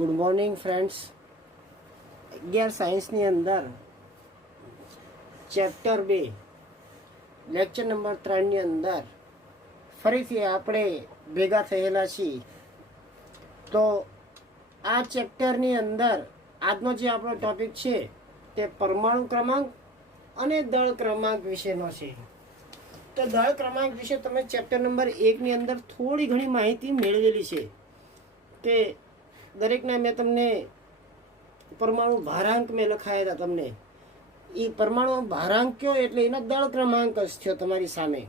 Good morning friends. 11 સાયન્સની અંદર chapter 2 lecture number 3ની અંદર ફરીથી આપણે ભેગા થયેલા છીએ. તો આ ચેપ્ટરની અંદર આજનો જે આપણો ટોપિક છે તે પરમાણુ ક્રમાંક અને દળ ક્રમાંક વિશેનો છે. તો દળ ક્રમાંક વિશે તમે ચેપ્ટર નંબર 1ની અંદર થોડી ઘણી માહિતી મેળવેલી છે કે દરેકના મેં તમને પરમાણુ ભારાંક મેં લખાયેલા. તમને એ પરમાણુ ભારાંક કયો એટલે એનો દળ ક્રમાંક જ થયો તમારી સામે.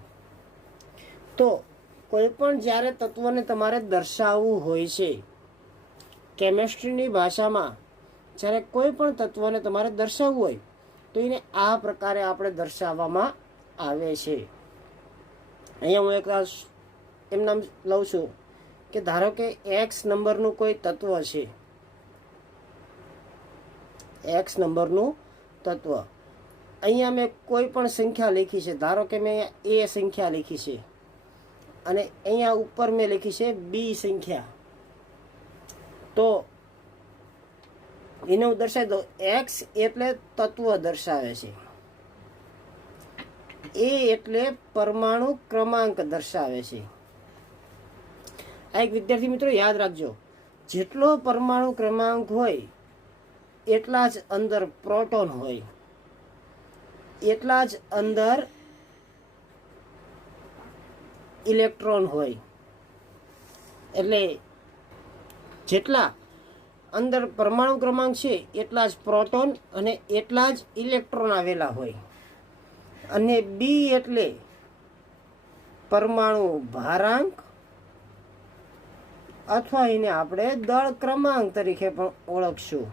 તો કોઈ પણ જ્યારે તત્વને તમારે દર્શાવવું હોય છે કેમેસ્ટ્રીની ભાષામાં, જ્યારે કોઈ પણ તત્વને તમારે દર્શાવવું હોય તો એને આ પ્રકારે આપણે દર્શાવવામાં આવે છે. અહીંયા હું એક એમ નામ લઉં છું કે ધારો કે એક્સ નંબરનું કોઈ તત્વ છે. એક્સ નંબરનું તત્વ અહીંયા મેં કોઈ પણ સંખ્યા લખી છે. ધારો કે મેં એ સંખ્યા લખી છે અને અહીંયા ઉપર મેં લખી છે બી સંખ્યા. તો એને હું દર્શાવી દઉં. એક્સ એટલે તત્વ દર્શાવે છે, એ એટલે પરમાણુ ક્રમાંક દર્શાવે છે. આ એક વિદ્યાર્થી મિત્રો યાદ રાખજો, જેટલો પરમાણુ ક્રમાંક હોય એટલા જ અંદર પ્રોટોન હોય, એટલા જ અંદર ઇલેક્ટ્રોન હોય. એટલે જેટલા અંદર પરમાણુ ક્રમાંક છે એટલા જ પ્રોટોન અને એટલા જ ઇલેક્ટ્રોન આવેલા હોય. અને બી એટલે પરમાણુ ભારાંક અથવા એને આપણે દળ ક્રમાંક તરીકે પણ ઓળખશું.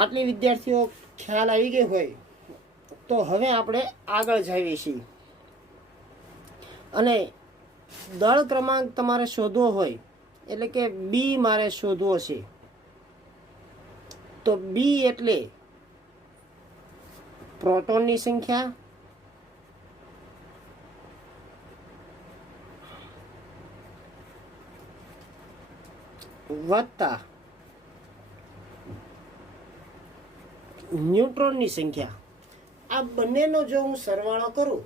આટલી વિદ્યાર્થીઓ ખ્યાલ આવી ગઈ હોય તો હવે આપણે આગળ જઈએ છીએ. અને દળ ક્રમાંક તમારે શોધવો હોય એટલે કે બી મારે શોધવો છે. તો બી એટલે પ્રોટોનની સંખ્યા વત્તા ન્યુટ્રોનની સંખ્યા. આ બંનેનો જો હું સરવાળો કરું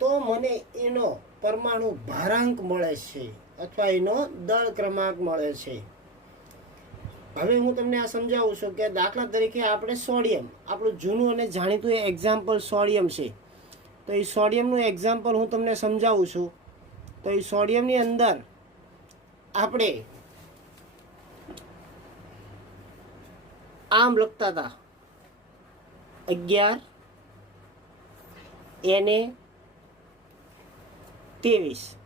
તો મને એનો પરમાણુ ભારાંક મળે છે અથવા એનો દળ ક્રમાંક મળે છે. હવે હું તમને આ સમજાવું છું કે દાખલા તરીકે આપણે સોડિયમ, આપણું જૂનું અને જાણીતું એક્ઝામ્પલ સોડિયમ છે. તો એ સોડિયમનું એક્ઝામ્પલ હું તમને સમજાવું છું. તો એ સોડિયમની અંદર આપણે આમ લખતા હતા 11 Na 23.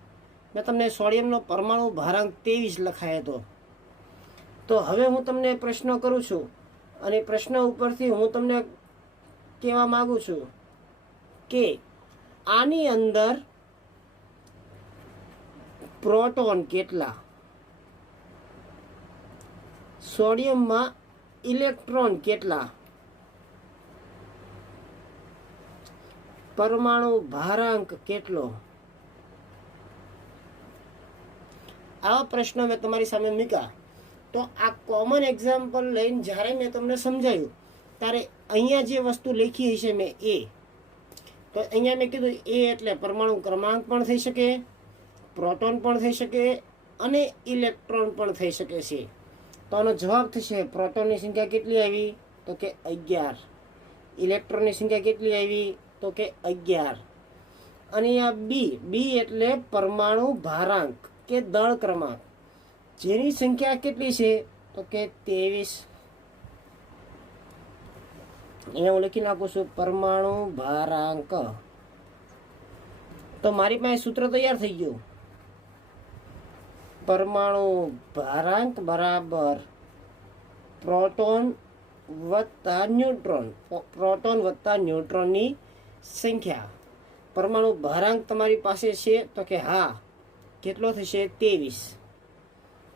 મેં તમને સોડિયમનો પરમાણુ ભારાંક 23 લખાયો હતો. તો હવે હું તમને પ્રશ્ન કરું છું અને પ્રશ્ન ઉપરથી હું તમને કહેવા માગું છું કે આની અંદર પ્રોટોન કેટલા, સોડિયમમાં ઇલેક્ટ્રોન કેટલા, પરમાણુ ભારાંક કેટલો. આવા પ્રશ્નો મેં તમારી સામે મૂક્યા. તો આ કોમન એક્ઝામ્પલ લઈને જ્યારે મેં તમને સમજાયું ત્યારે અહીંયા જે વસ્તુ લખી હશે મેં એ, તો અહીંયા મેં કીધું એ એટલે પરમાણુ ક્રમાંક પણ થઈ શકે, પ્રોટોન પણ થઈ શકે અને ઇલેક્ટ્રોન પણ થઈ શકે છે. તો આનો જવાબ થશે પ્રોટોનની સંખ્યા કેટલી આવી તો કે 11, ઇલેક્ટ્રોનની સંખ્યા કેટલી આવી તો કે 11. અને આ બી એટલે પરમાણુ ભારાંક કે દળ ક્રમાંક, જેની સંખ્યા કેટલી છે તો કે 23. અહીંયા હું લખી નાખું છું પરમાણુ ભારાંક. તો મારી પાસે સૂત્ર તૈયાર થઈ ગયું. પરમાણુ ભારાંક બરાબર પ્રોટોન વત્તા ન્યુટ્રોન, પ્રોટોન વત્તા ન્યુટ્રોનની સંખ્યા. પરમાણુ ભારાંક તમારી પાસે છે તો કે હા, કેટલો થશે 23.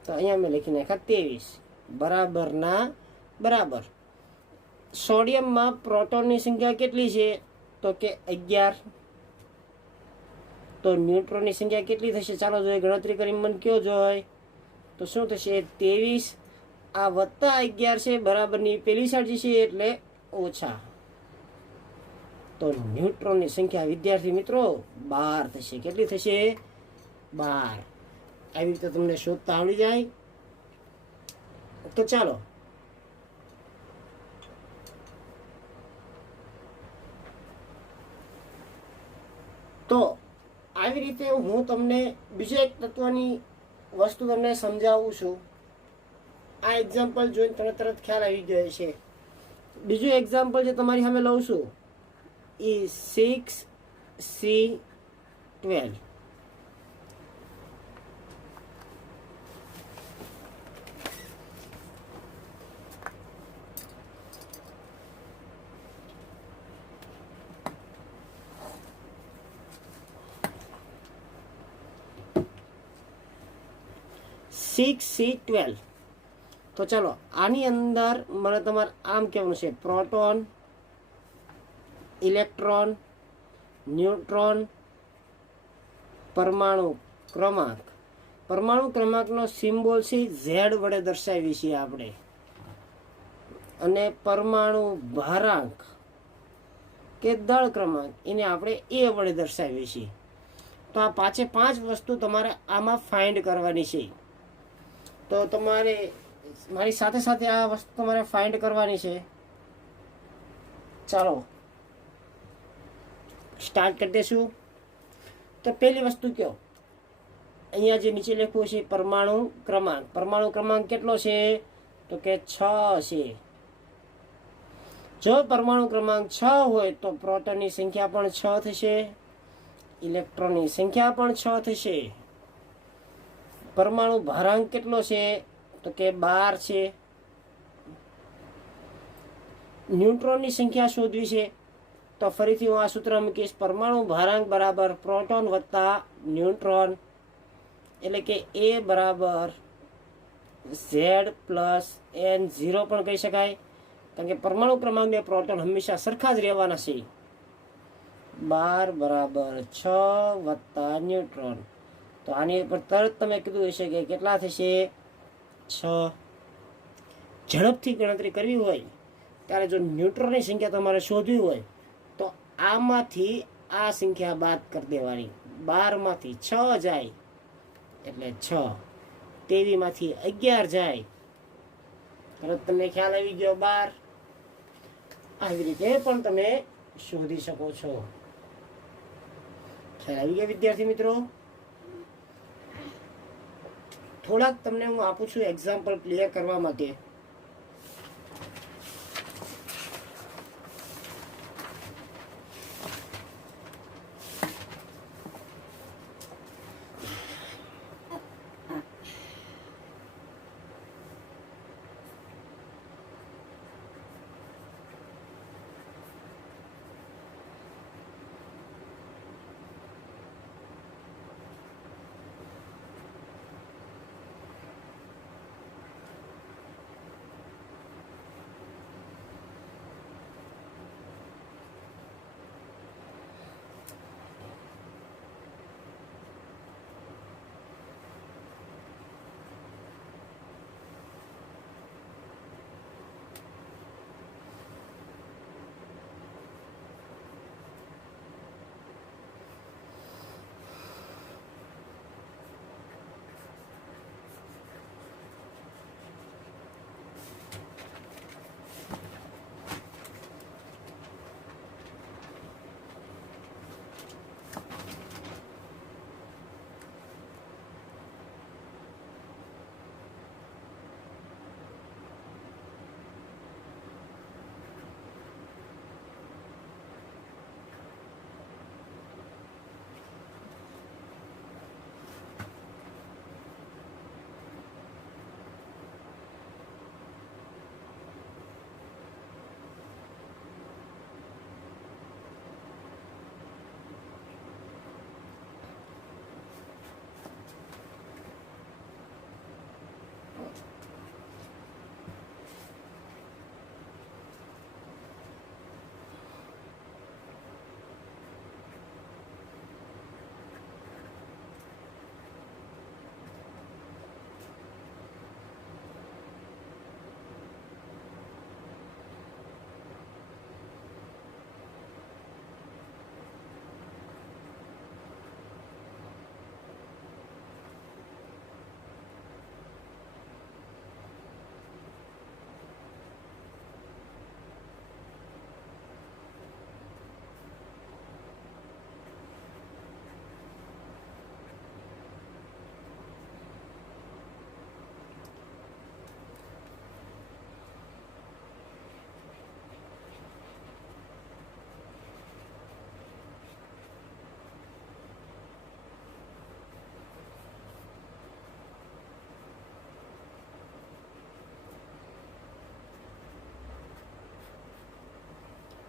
તો અહીંયા મેં લખી નાખ્યા 23 બરાબરના બરાબર. સોડિયમમાં પ્રોટોનની સંખ્યા કેટલી છે તો કે 11. તો ન્યુટ્રોનની સંખ્યા કેટલી થશે ચાલો જોઈએ, ગણતરી કરી મને કયો જોઈએ. તો શું થશે 23 આ વત્તા 11 છે બરાબરની પેલી સાઈડ જશે એટલે ઓછા, તો ન્યુટ્રોનની સંખ્યા વિદ્યાર્થી મિત્રો 12 થશે. કેટલી થશે? 12. આવી રીતે તમને શોધતા આવડી જાય. તો ચાલો તો આવી રીતે હું તમને બીજા એક તત્વની વસ્તુ તમને સમજાવું છું. આ એક્ઝામ્પલ જોઈને તમને તરત ખ્યાલ આવી ગયો છે. બીજું એક્ઝામ્પલ જે તમારી સામે લઉં છું એ 6C12. C12. તો ચાલો આની અંદર મને તમારે આમ કહેવાનું છે પ્રોટોન, ઇલેક્ટ્રોન, ન્યુટ્રોન, પરમાણુ ક્રમાંક. પરમાણુ ક્રમાંકનો સિમ્બોલ છે Z વડે દર્શાવીએ છીએ આપણે, અને પરમાણુ ભારાંક કે દળ ક્રમાંક એને આપણે A વડે દર્શાવીએ છીએ. તો આ 5 વસ્તુ તમારે આમાં ફાઇન્ડ કરવાની છે. તો તમારે મારી સાથે સાથે આ વસ્તુ તમારે ફાઇન્ડ કરવાની છે. ચાલો સ્ટાર્ટ કરી દઈશું. તો પહેલી વસ્તુ કયો, અહીંયા જે નીચે લખ્યું છે પરમાણુ ક્રમાંક. પરમાણુ ક્રમાંક કેટલો છે? તો કે 6 છે. જો પરમાણુ ક્રમાંક 6 હોય તો પ્રોટોનની સંખ્યા પણ 6 થશે, ઇલેક્ટ્રોનની સંખ્યા પણ 6 થશે. પરમાણુ ભારાંક કેટલો છે? તો કે 12 છે. ન્યુટ્રોનની સંખ્યા શોધવી છે તો ફરીથી હું આ સૂત્ર મૂકીશ, પરમાણુ ભારાંક બરાબર પ્રોટોન વત્તા ન્યુટ્રોન, એટલે કે A બરાબર Z પ્લસ N0 પણ કહી શકાય, કારણ કે પરમાણુ ક્રમાંકને પ્રોટોન હંમેશા સરખા જ રહેવાના છે. 12 બરાબર 6 વત્તા ન્યુટ્રોન. તો આની ઉપર તરત તમે કીધું હશે કે કેટલા થશે? 6. ઝડપથી ગણતરી કરવી હોય ત્યારે જો ન્યુટ્રોનની સંખ્યા તમારે શોધવી હોય તો આમાંથી આ સંખ્યા બાદ કરી દેવાની. 12 માંથી 6 જાય એટલે 6, 23 માંથી 11 જાય તરત તમને ખ્યાલ આવી ગયો 12. આવી રીતે પણ તમે શોધી શકો છો. ખ્યાલ આવી ગયા વિદ્યાર્થી મિત્રો? થોડાક તમને હું આપું છું એક્ઝામ્પલ ક્લિયર કરવા માટે.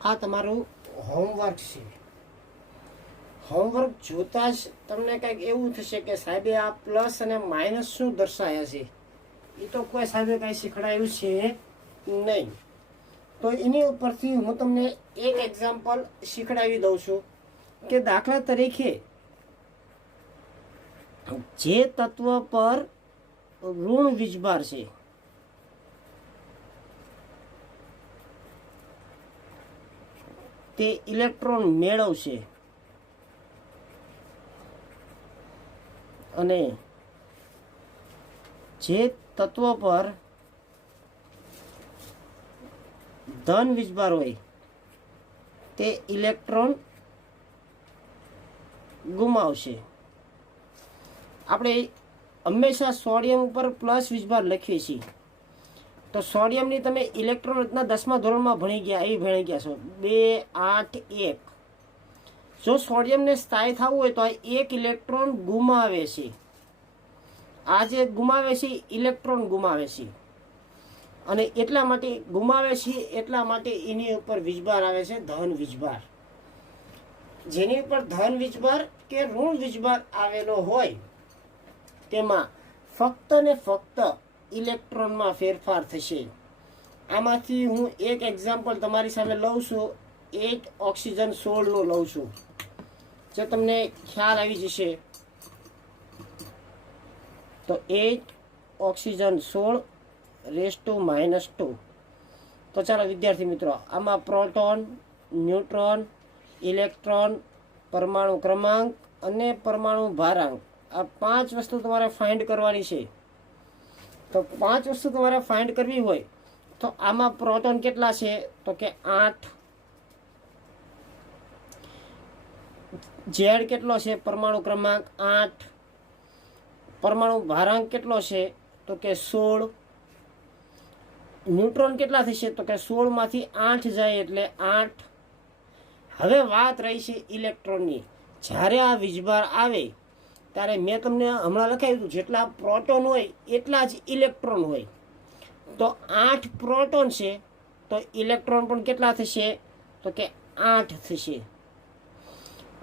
આ તમારું હોમવર્ક છે. હોમવર્ક જોતા જ તમને કંઈક એવું થશે કે સાહેબે આ પ્લસ અને માઇનસ શું દર્શાવ્યા છે, એ તો કોઈ સાહેબે કાંઈ શીખડાયું છે નહીં. તો એની ઉપરથી હું તમને એક એક્ઝામ્પલ શીખડાવી દઉં છું કે દાખલા તરીકે જે તત્વ પર ઋણ વીજભાર છે તે ઇલેક્ટ્રોન મેળવશે અને જે તત્વ પર ધન વીજભાર હોય તે ઇલેક્ટ્રોન ગુમાવશે. આપણે હંમેશા સોડિયમ ઉપર પ્લસ વીજભાર લખીએ છીએ. તો સોડિયમની તમે ઇલેક્ટ્રોન રચના 10મા ધોરણમાં ભણી ગયા છો 2, 8, 1. જો સોડિયમને સ્થાયી થવું હોય તો આ એક ઇલેક્ટ્રોન ગુમાવે છે. આ જે ગુમાવે છે ઇલેક્ટ્રોન ગુમાવે છે, અને એટલા માટે ગુમાવે છે, એટલા માટે એની ઉપર વીજભાર આવે છે ધન વીજભાર. જેની ઉપર ધન વીજભાર કે ઋણ વીજભાર આવેલો હોય તેમાં ફક્ત ને ફક્ત ઇલેક્ટ્રોનમાં ફેરફાર થશે. આમાંથી હું એક એક્ઝામ્પલ તમારી સામે લઉં છું, 8 ઓક્સિજન 16નું લઉં છું, જે તમને ખ્યાલ આવી જશે. તો 8 ઓક્સિજન 16 રેઝ ટુ -2. તો ચાલો વિદ્યાર્થી મિત્રો, આમાં પ્રોટોન, ન્યુટ્રોન, ઇલેક્ટ્રોન, પરમાણુ ક્રમાંક અને પરમાણુ ભારાંક, આ 5 વસ્તુ તમારે ફાઇન્ડ કરવાની છે. તો 5 વસ્તુ તમારે ફાઇન્ડ કરવી હોય તો આમાં પ્રોટોન કેટલા છે તો કે 8, ઝેડ કેટલો છે પરમાણુ ક્રમાંક 8, પરમાણુ ભારાંક કેટલો છે તો કે 16, ન્યુટ્રોન કેટલા થશે તો કે 16 માંથી 8 જાય એટલે 8. હવે વાત રહી છે ઇલેક્ટ્રોનની. જ્યારે આ વીજભાર આવે ત્યારે મેં તમને હમણાં લખાવ્યું હતું જેટલા પ્રોટોન હોય એટલા જ ઇલેક્ટ્રોન હોય. તો 8 પ્રોટોન છે તો ઇલેક્ટ્રોન પણ કેટલા થશે તો કે 8 થશે.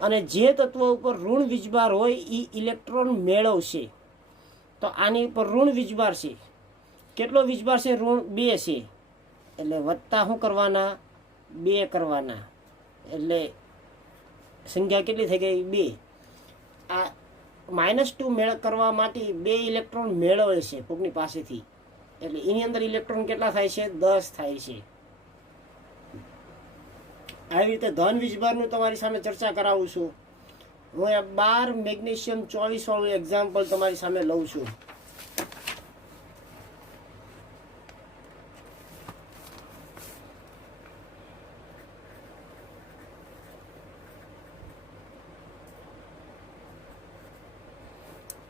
અને જે તત્વ ઉપર ઋણ વીજભાર હોય એ ઇલેક્ટ્રોન મેળવશે. તો આની ઉપર ઋણ વીજભાર છે. કેટલો વીજભાર છે? ઋણ 2 છે. એટલે વત્તા શું કરવાના? 2 કરવાના. એટલે સંખ્યા કેટલી થઈ ગઈ? 2. આ -2 કરવા માટે 2 ઇલેક્ટ્રોન મેળવે છે કોકની પાસેથી. એટલે એની અંદર ઇલેક્ટ્રોન કેટલા થાય છે? 10 થાય છે. આવી રીતે ધન વીજભારનું તમારી સામે ચર્ચા કરાવું છું. હું આ 12 મેગ્નેશિયમ 24 વાળું એક્ઝામ્પલ તમારી સામે લઉં છું.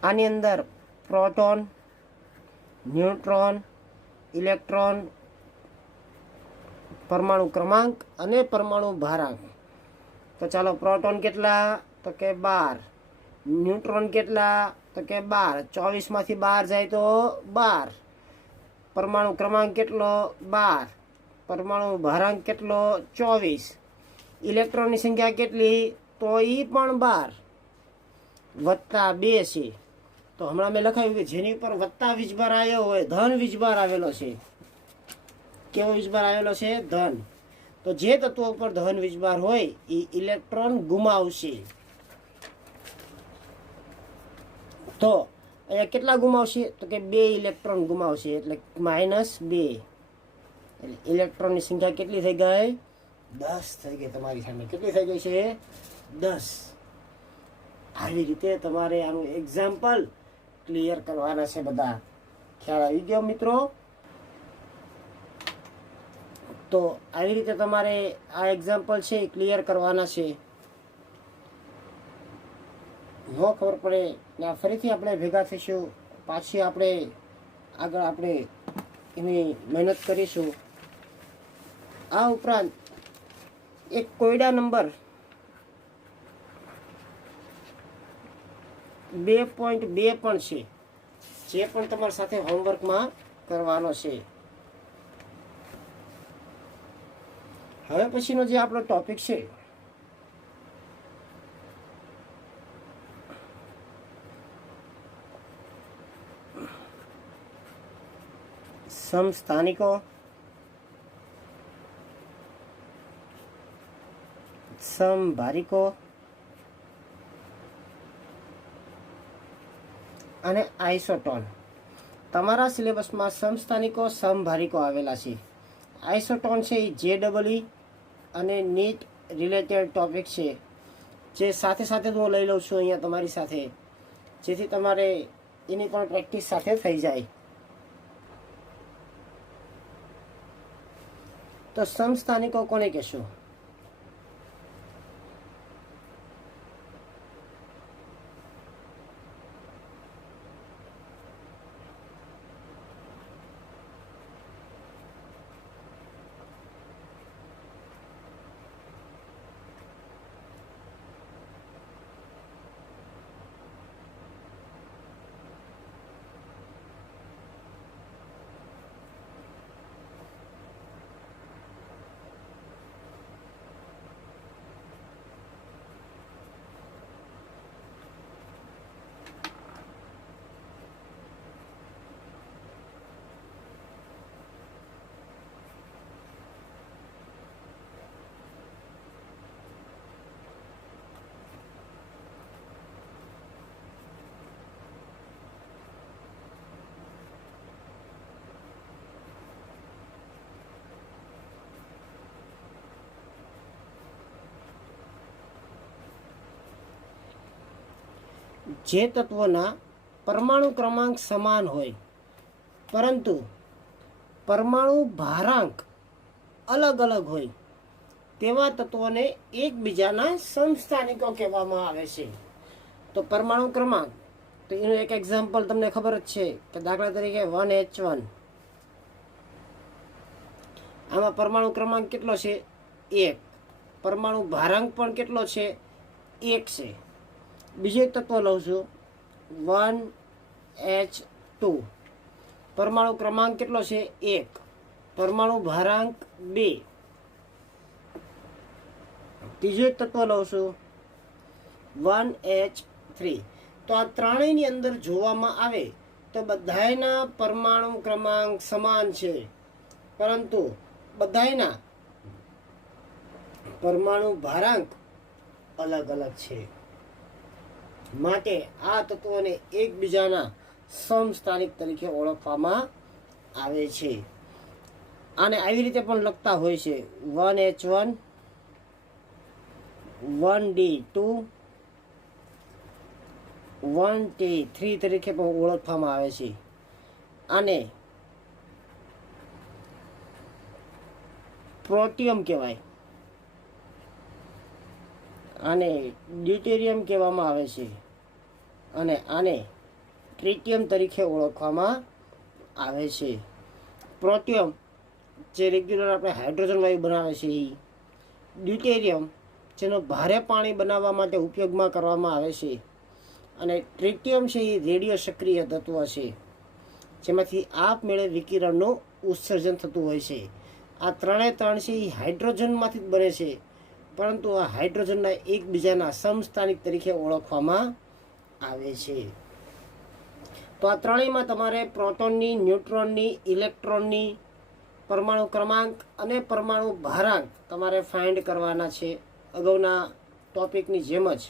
આની અંદર પ્રોટોન, ન્યુટ્રોન, ઇલેક્ટ્રોન, પરમાણુ ક્રમાંક અને પરમાણુ ભારાંક. તો ચાલો, પ્રોટોન કેટલા તો કે 12, ન્યુટ્રોન કેટલા તો કે 12, 24 માંથી 12 જાય તો 12, પરમાણુ ક્રમાંક કેટલો 12, પરમાણુ ભારાંક કેટલો 24, ઇલેક્ટ્રોનની સંખ્યા કેટલી તો એ પણ 12 વત્તા 2 છે. તો હમણાં મેં લખાવ્યું કે જેની ઉપર વત્તા વીજભાર આવ્યો હોય, ધન વીજભાર આવેલો છે. કેવો વીજભાર આવેલો છે? ધન. તો જે તત્વો ઉપર ધન વીજભાર હોય એ ઇલેક્ટ્રોન ગુમાવશે. તો અહીંયા કેટલા ગુમાવશે તો કે 2 ઇલેક્ટ્રોન ગુમાવશે. એટલે -2. એટલે ઇલેક્ટ્રોનની સંખ્યા કેટલી થઈ ગઈ? 10 થઈ ગઈ. તમારી સામે કેટલી થઈ ગઈ છે? 10. આવી રીતે તમારે આનું એક્ઝામ્પલ ક્લિયર કરવાના છે. બધા ખ્યાલ આવી ગયો મિત્રો? તો આવી રીતે તમારે આ એક્ઝામ્પલ છે એ ક્લિયર કરવાના છે. ન ખબર પડે ને ફરીથી આપણે ભેગા થઈશું. પાછી આપણે આગળ એની મહેનત કરીશું. આ ઉપરાંત એક કોયડા નંબર 2.2 પણ છે, જે પણ તમારી સાથે હોમવર્કમાં કરવાનો છે. હવે પછીનો જે આપણો ટોપિક છે સમસ્થાનિકો, સમભારિકો અને આઇસોટોન. તમારા સિલેબસમાં સમસ્થાનિકો, સમભારિકો આવેલા છે. આઇસોટોન છે એ JEE અને નીટ રિલેટેડ ટોપિક છે, જે સાથે સાથે હું લઈ લઉં છું અહીંયા તમારી સાથે, જેથી તમારે એની પણ પ્રેક્ટિસ સાથે થઈ જાય. તો સમસ્થાનિકો કોને કહેશો? જે તત્વોના પરમાણુ ક્રમાંક સમાન હોય પરંતુ પરમાણુ ભારાંક અલગ અલગ હોય તેવા તત્વોને એકબીજાના સમસ્થાનિકો કહેવામાં આવે છે. તો પરમાણુ ક્રમાંક, તો એનું એક એક્ઝામ્પલ તમને ખબર જ છે કે દાખલા તરીકે 1H1, આમાં પરમાણુ ક્રમાંક કેટલો છે? 1. પરમાણુ ભારાંક પણ કેટલો છે? 1 છે. બીજું એક તત્વ લઉં છું 1H2, પરમાણુ ક્રમાંક કેટલો છે? 1. પરમાણુ ભારાંક 2. ત્રીજું એક તત્વ લઉં છું 1H3. તો આ ત્રણેયની અંદર જોવામાં આવે તો બધાયના પરમાણુ ક્રમાંક સમાન છે, પરંતુ બધાયના પરમાણુ ભારાંક અલગ અલગ છે. માટે આ તત્વોને એકબીજાના સમસ્થાનિક તરીકે ઓળખવામાં આવે છે. આને આવી રીતે પણ લખતા હોય છે 1H1, 1D2, 1T3 તરીકે પણ ઓળખવામાં આવે છે. આને પ્રોટિયમ કહેવાય, આને ડ્યુટેરિયમ કહેવામાં આવે છે અને આને ટ્રિટિયમ તરીકે ઓળખવામાં આવે છે. પ્રોટિયમ જે રેગ્યુલર આપણે હાઇડ્રોજન વાયુ બનાવે છે એ, ડ્યુટેરિયમ જેનો ભારે પાણી બનાવવા માટે ઉપયોગમાં કરવામાં આવે છે, અને ટ્રિટિયમ છે એ રેડિયો સક્રિય તત્વ છે, જેમાંથી આપમેળે વિકિરણનું ઉત્સર્જન થતું હોય છે. આ ત્રણે ત્રણ છે એ હાઇડ્રોજનમાંથી જ બને છે, પરંતુ આ હાઇડ્રોજનના એકબીજાના સમસ્થાનિક તરીકે ઓળખવામાં આવે છે. તો આ ત્રણેયમાં તમારે પ્રોટોનની, ન્યુટ્રોનની, ઇલેક્ટ્રોનની પરમાણુ ક્રમાંક અને પરમાણુ ભારાંક તમારે ફાઇન્ડ કરવાના છે, અગાઉના ટોપિકની જેમ જ.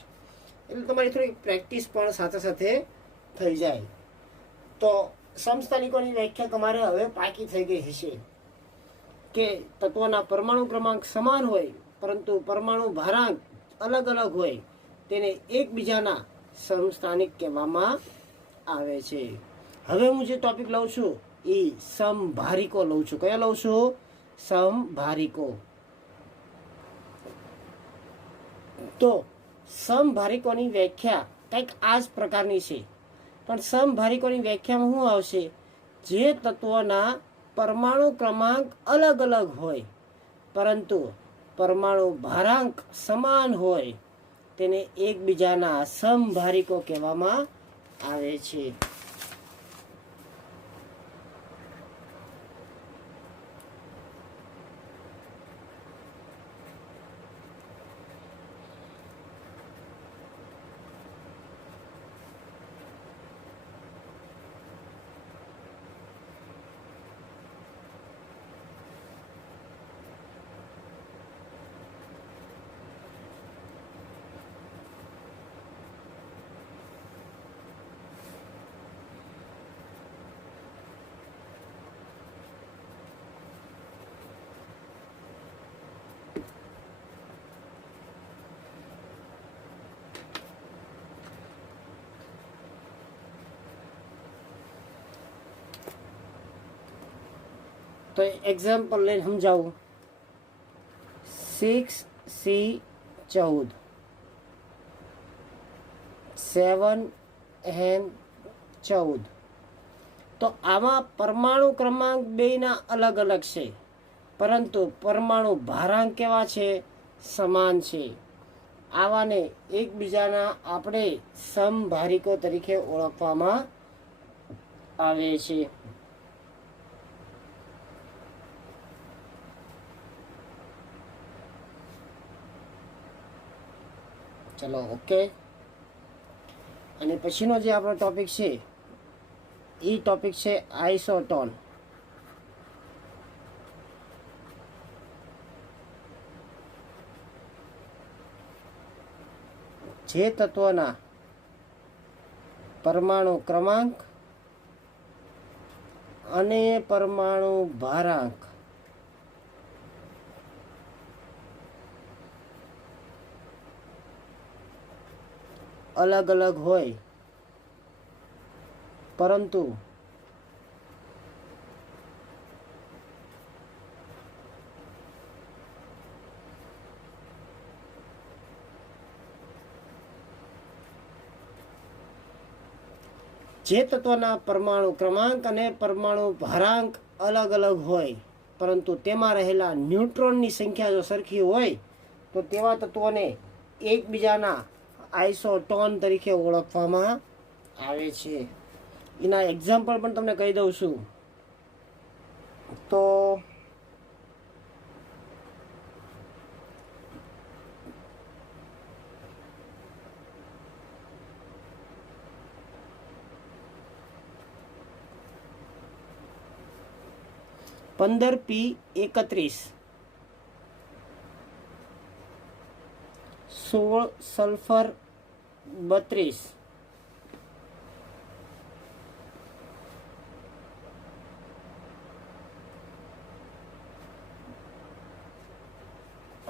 એટલે તમારી થોડી પ્રેક્ટિસ પણ સાથે સાથે થઈ જાય. તો સમસ્થાનિકોની વ્યાખ્યા તમારે હવે પાકી થઈ ગઈ હશે કે તત્વના પરમાણુ ક્રમાંક સમાન હોય પરંતુ પરમાણુ ભારાંક અલગ અલગ હોય તેને એકબીજાના સમસ્થાનિક કહેવામાં આવે છે. હવે હું જે ટોપિક લઉં છું એ સમભારિકો લઉં છું. કયા લઉં છું? સમભારિકો. તો સમભારિકોની વ્યાખ્યા કંઈક આ જ પ્રકારની છે, પણ સમભારિકોની વ્યાખ્યામાં શું આવશે? જે તત્વોના પરમાણુ ક્રમાંક અલગ અલગ હોય પરંતુ પરમાણુ ભારાંક સમાન હોય તેને એકબીજાના સમભારિકો કહેવામાં આવે છે. તો એક્ઝામ્પલ લઈને સમજાવું. 6C14 7N14. તો આમાં પરમાણુ ક્રમાંક બેયના અલગ અલગ છે, પરંતુ પરમાણુ ભારાંક કેવા છે? સમાન છે. આવાને એકબીજાના આપણે સમભારિકો તરીકે ઓળખવામાં આવે છે. ચલો ઓકે. અને પછીનો જે આપણો ટોપિક છે એ ટોપિક છે આઇસોટોન. જે તત્વના પરમાણુ ક્રમાંક અને પરમાણુ ભારાંક અલગ અલગ હોય, પરંતુ જે તત્વના પરમાણુ ક્રમાંક અને પરમાણુ ભારાંક અલગ અલગ હોય, પરંતુ તેમાં રહેલા ન્યુટ્રોનની સંખ્યા જો સરખી હોય તો તેવા તત્વોને એકબીજાના આઇસોટોન તરીકે ઓળખવામાં આવે છે. એના એક્ઝામ્પલ પણ તમને કહી દઉં છું. તો P31 16 સલ્ફર 32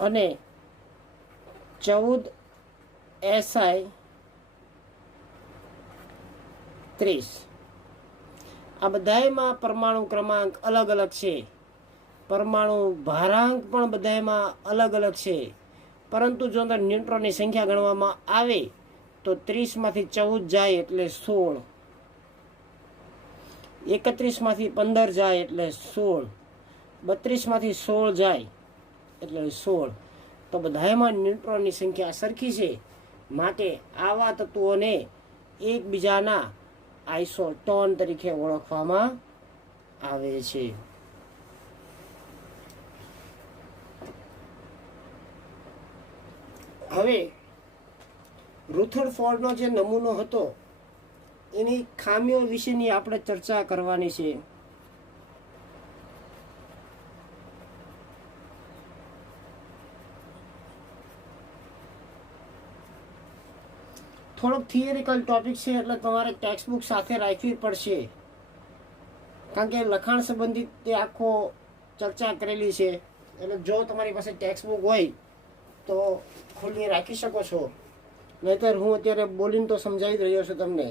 અને 14 SI 30. આ બધાયમાં પરમાણુ ક્રમાંક અલગ અલગ છે, પરમાણુ ભારાંક પણ બધાયમાં અલગ અલગ છે, પરંતુ જો અંદર ન્યુટ્રોનની સંખ્યા ગણવામાં આવે તો 30માંથી 14 જાય એટલે 16, 31માંથી 15 જાય એટલે 16, 32માંથી 16 જાય એટલે 16. તો બધાયમાં ન્યુટ્રોનની સંખ્યા સરખી છે, માટે આવા તત્વોને એકબીજાના આઇસોટોન તરીકે ઓળખવામાં આવે છે. હવે રુથરફોર્ડનો જે નમૂનો હતો એની ખામીઓ વિશેની આપણે ચર્ચા કરવાની છે. થોડોક થિયરિકલ ટોપિક છે, એટલે તમારે ટેક્સ્ટબુક સાથે રાખવી પડશે, કારણ કે લખાણ સંબંધિત તે આખો ચર્ચા કરેલી છે. એટલે જો તમારી પાસે ટેક્સ્ટબુક હોય તો ખુલ્લી રાખી શકો છો, નહીંતર હું અત્યારે બોલીને તો સમજાવી રહ્યો છું તમને.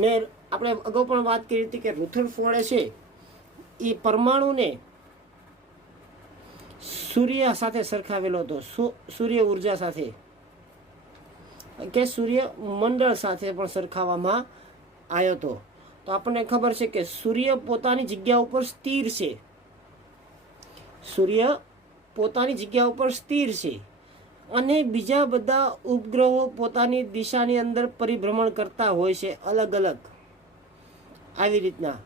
ને આપણે અગાઉ પણ વાત કરી હતી કે રુથરફોર્ડે છે એ પરમાણુને સૂર્ય સાથે સરખાવેલો હતો, સૂર્ય ઉર્જા સાથે કે સૂર્ય મંડળ સાથે પણ સરખાવવામાં આવ્યો હતો. તો આપણને ખબર છે કે સૂર્ય પોતાની જગ્યા ઉપર સ્થિર છે, સૂર્ય પોતાની જગ્યા ઉપર સ્થિર છે, અને બીજા બધા ઉપગ્રહો પોતાની દિશાની અંદર પરિભ્રમણ કરતા હોય છે અલગ અલગ. આવી રીતના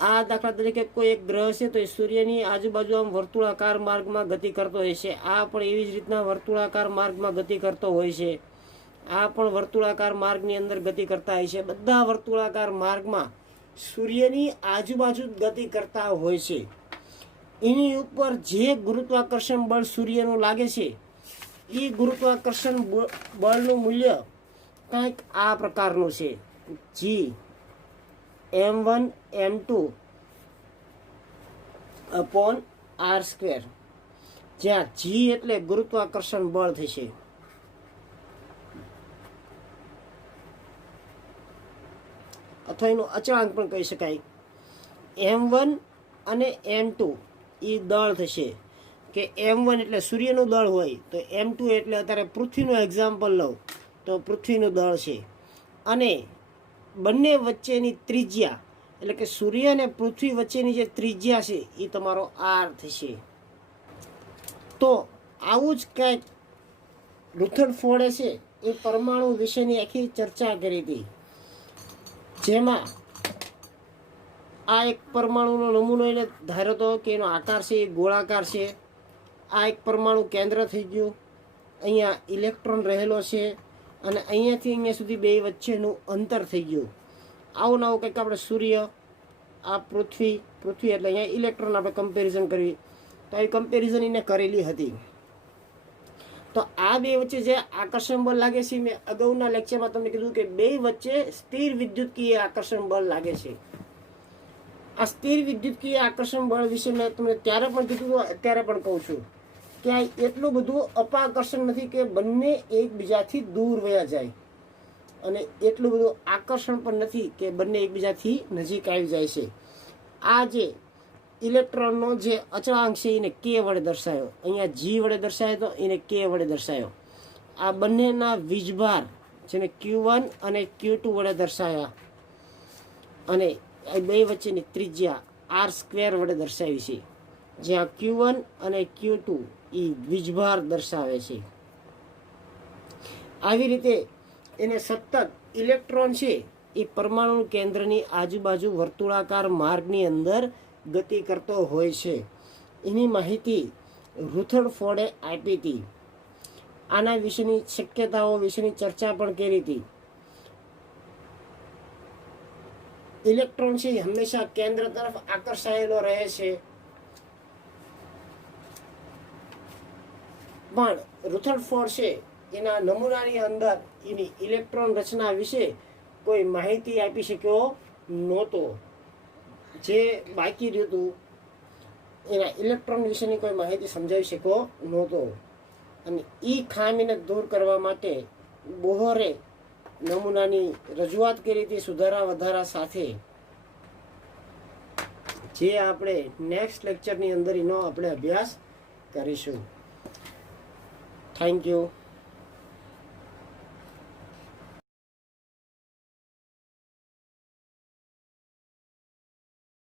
આ દાખલા તરીકે કોઈ એક ગ્રહ છે તો એ સૂર્યની આજુબાજુ આમ વર્તુળાકાર માર્ગમાં ગતિ કરતો હોય છે, આ પણ એવી જ રીતના વર્તુળાકાર માર્ગમાં ગતિ કરતો હોય છે, આ પણ વર્તુળાકાર માર્ગની અંદર ગતિ કરતા હોય છે. બધા વર્તુળાકાર માર્ગમાં સૂર્યની આજુબાજુ ગતિ કરતા હોય છે. એની ઉપર જે ગુરુત્વાકર્ષણ બળ સૂર્યનું લાગે છે એ ગુરુત્વાકર્ષણ બળનું મૂલ્ય કંઈક આ પ્રકારનું છે, G m1 m2 upon r², જ્યાં G એટલે ગુરુત્વાકર્ષણ બળ થશે. અથવા એનું અચળાંક પણ કહી શકાય. M1 અને M2 એ દળ થશે કે M1 એટલે સૂર્યનું દળ હોય તો M2 એટલે અત્યારે પૃથ્વીનું એક્ઝામ્પલ લઉં તો પૃથ્વીનું દળ છે. અને બંને વચ્ચેની ત્રિજ્યા એટલે કે સૂર્ય અને પૃથ્વી વચ્ચેની જે ત્રિજ્યા છે એ તમારો R થશે. તો આવું જ કંઈક રુથરફોર્ડે છે એ પરમાણુ વિશેની આખી ચર્ચા કરી હતી, જેમાં આ એક પરમાણુનો નમૂનો એને ધાર્યો હતો કે એનો આકાર છે એ ગોળાકાર છે. આ એક પરમાણુ કેન્દ્ર થઈ ગયું, અહીંયા ઇલેક્ટ્રોન રહેલો છે અને અહીંયાથી અહીંયા સુધી બે વચ્ચેનું અંતર થઈ ગયું. આવું નવું કંઈક આપણે સૂર્ય, આ પૃથ્વી એટલે અહીંયા ઇલેક્ટ્રોન આપણે કમ્પેરિઝન કરવી, તો આવી કમ્પેરિઝન એને કરેલી હતી. તો આ બે વચ્ચે જે આકર્ષણ બળ લાગે છે, મેં અગાઉના લેક્ચરમાં તમને કીધું કે બે વચ્ચે સ્થિર વિદ્યુતકીય આકર્ષણ બળ લાગે છે. આ સ્થિર વિદ્યુતકીય આકર્ષણ બળ વિશે મેં તમને ત્યારે પણ કીધું, અત્યારે પણ કહું છું કે આ એટલું બધું અપાકર્ષણ નથી કે બંને એકબીજાથી દૂર વયા જાય, અને એટલું બધું આકર્ષણ પણ નથી કે બંને એકબીજાથી નજીક આવી જાય છે. આ જે ઇલેક્ટ્રોનનો જે અચળાંક છે એને કે વડે દર્શાવ્યો, અહીંયા જી વડે દર્શાવ્યો તો એને કે વડે દર્શાવ્યો. આ બંનેના વીજભાર જેને Q1 અને Q2 વડે દર્શાવ્યા, અને આ બે વચ્ચેની ત્રિજ્યા R² વડે દર્શાવી છે, જ્યાં Q1 અને Q2 એ વીજભાર દર્શાવે છે. આવી રીતે એને સતત ઇલેક્ટ્રોન છે એ પરમાણુ કેન્દ્રની આજુબાજુ વર્તુળાકાર માર્ગની અંદર ગતિ કરતો હોય છે. એની માહિતી રુથરફોર્ડે આપી હતી. આના વિશેની શક્યતાઓ વિશેની ચર્ચા પણ કરી હતી. ઇલેક્ટ્રોન છે એ હંમેશા કેન્દ્ર તરફ આકર્ષાયેલો રહે છે, પણ રુથરફોર્ડ છે એના નમૂનાની અંદર એની ઇલેક્ટ્રોન રચના વિશે કોઈ માહિતી આપી શક્યો નહોતો. જે બાકી રહ્યું હતું એના ઇલેક્ટ્રોન વિશેની કોઈ માહિતી સમજાવી શક્યો નહોતો, અને એ ખામીને દૂર કરવા માટે બોહરે નમૂનાની રજૂઆત કરી હતી સુધારા વધારા સાથે, જે આપણે નેક્સ્ટ લેક્ચરની અંદર એનો આપણે અભ્યાસ કરીશું. Thank you.